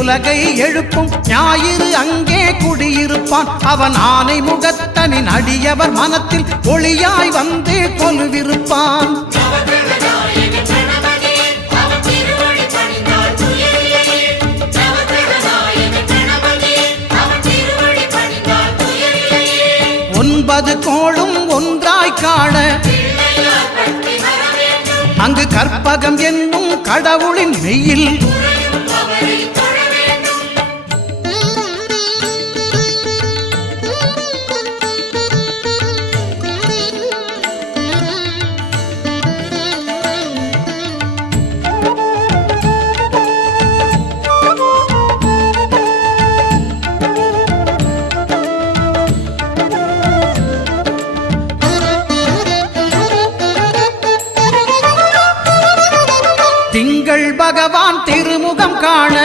உலகை எழுப்பும் ஞாயிறு அங்கே குடியிருப்பான். அவன் ஆனை முகத்தனின் அடியவர் மனத்தில் ஒளியாய் வந்து கொலுவிருப்பான். ஒன்பது கோளும் ஒன்றாய் காண அங்கு கற்பகம் என்னும் கடவுளின் மெய்யில் திங்கள் பகவான் திருமுகம் காண